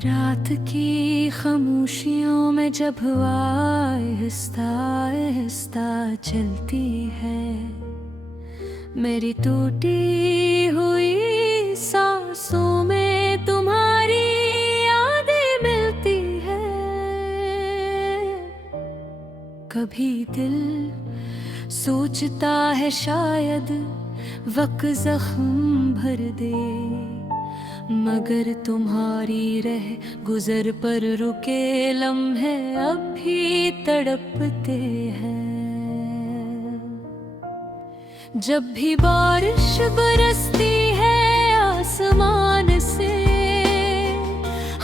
रात की खामोशियों में जब आहिस्ता आहिस्ता चलती है मेरी टूटी हुई सांसों में तुम्हारी यादें मिलती है। कभी दिल सोचता है शायद वक्त जख्म भर दे, मगर तुम्हारी रह गुजर पर रुके लम्हे अब भी तड़पते हैं। जब भी बारिश बरसती है आसमान से,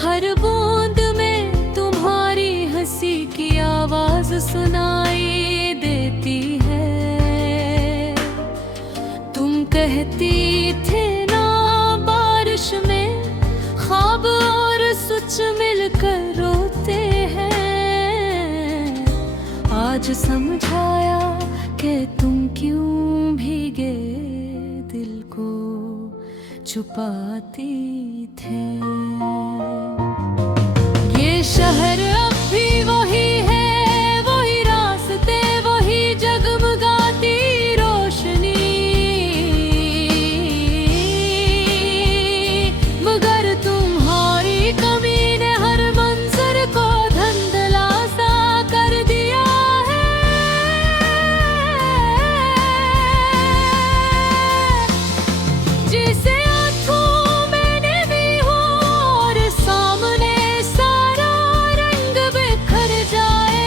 हर बूंद में तुम्हारी हंसी की आवाज सुनाई देती है। तुम कहती थे में ख्वाब और सच मिलकर रोते हैं। आज समझाया कि तुम क्यों भीगे दिल को छुपाती थे। ये शहर अब भी वही है, वही रास्ते, वही जगमगाती रोशनी, कमी ने हर मंजर को धुंधला सा कर दिया है। जिसे आंखों मैंने भी हो और सामने सारा रंग बिखर जाए।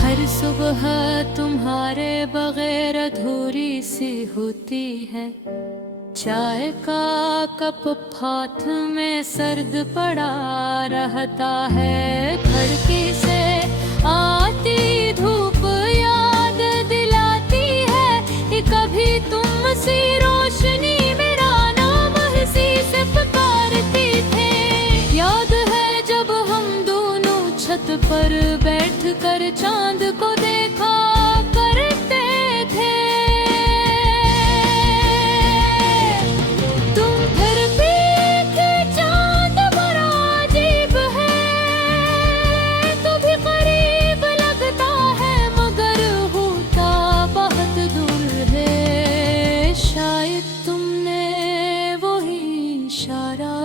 हर सुबह तुम्हारे बगैर अधूरी सी होती है। चाय का कप हाथ में सर्द पड़ा रहता है। खिड़की से आती धूप याद दिलाती है कि कभी तुम सी रोशनी मेरा नाम हंसी से पुकारती थे। याद है जब हम दोनों छत पर बैठ कर चांद को देखा करते थे।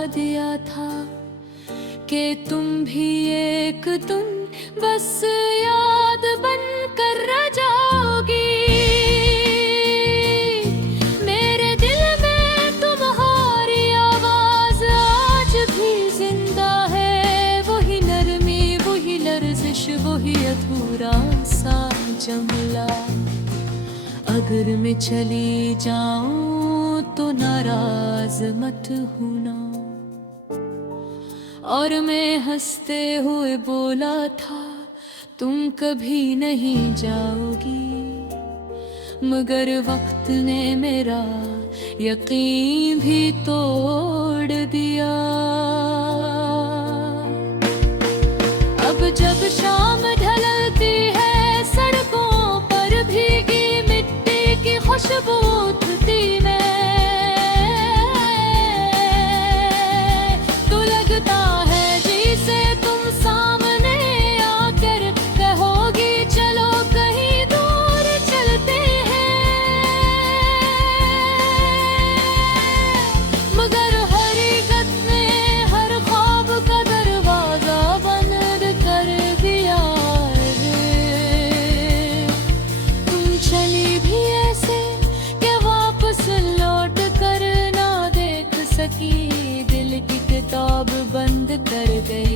दिया था कि तुम भी एक दिन बस याद बनकर रह जाओगी। मेरे दिल में तुम्हारी आवाज आज भी जिंदा है। वही नरमी, वही लर्जिश, वही अधूरा सा जमला। अगर मैं चली जाऊं तो नाराज मत होना। और मैं हंसते हुए बोला था तुम कभी नहीं जाओगी, मगर वक्त ने मेरा यकीन भी तोड़ दिया। अब जब शाम ढलती है सड़कों पर भीगी मिट्टी की खुशबू उठती है, तो लगता है जिसे तुम सामने आकर कहोगी चलो कहीं दूर चलते हैं। मगर हकीकत में हर ख्वाब का दरवाजा बंद कर दिया है। तुम चली भी ऐसे कि वापस लौट कर ना देख सकी, दिल की किताब बंद कर गई।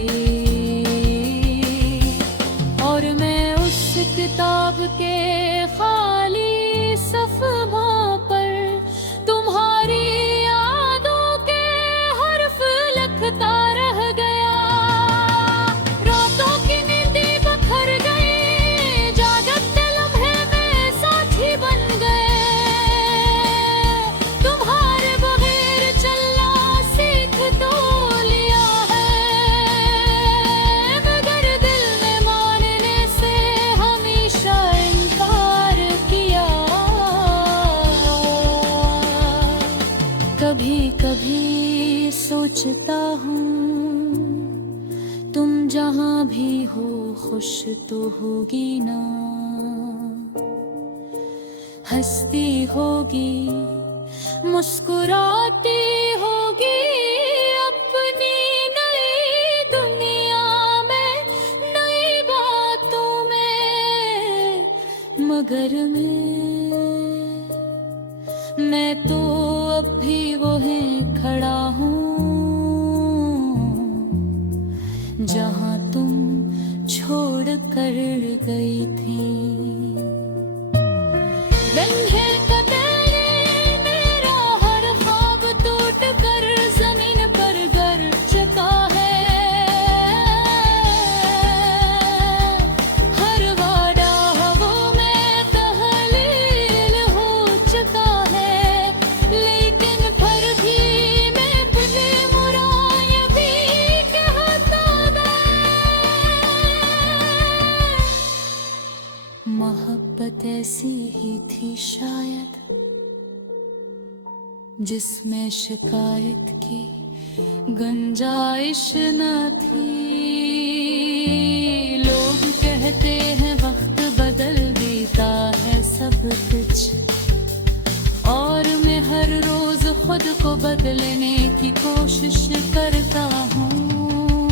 और मैं उस किताब के खाली सफ़ों पर तुम्हारी यादों के हर्फ लिखता रह गया। रातों की नींद बखर गई, जागते लम्हे में साथी बन गए। तुम्हारे बगैर चलना सीख तो लिया है, मगर दिल ने मानने से हमेशा इनकार किया। सोचता हूँ तुम जहाँ भी हो खुश तो होगी ना, हंसती होगी मुस्कुराती होगी अपनी नई दुनिया में, नई बातों में। मगर मैं तो अब भी वहीं खड़ा हूँ जहाँ तुम छोड़ कर गई थी। बंधे कतरे मेरा हर ख्वाब टूट कर जमीन पर गिर चुका है, हर वादा हवा में तहलील हो चुका है। लेकिन फिर भी मैं अपने मुराद भी कहता मोहब्बत ऐसी ही थी शायद जिसमें शिकायत की गुंजाइश न थी। लोग कहते हैं वक्त बदल देता है सब कुछ, और मैं हर रोज खुद को बदलने की कोशिश करता हूँ।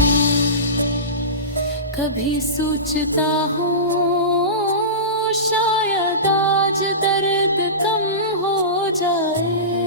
कभी सोचता हूँ शायद आज दर्द कम हो जाए।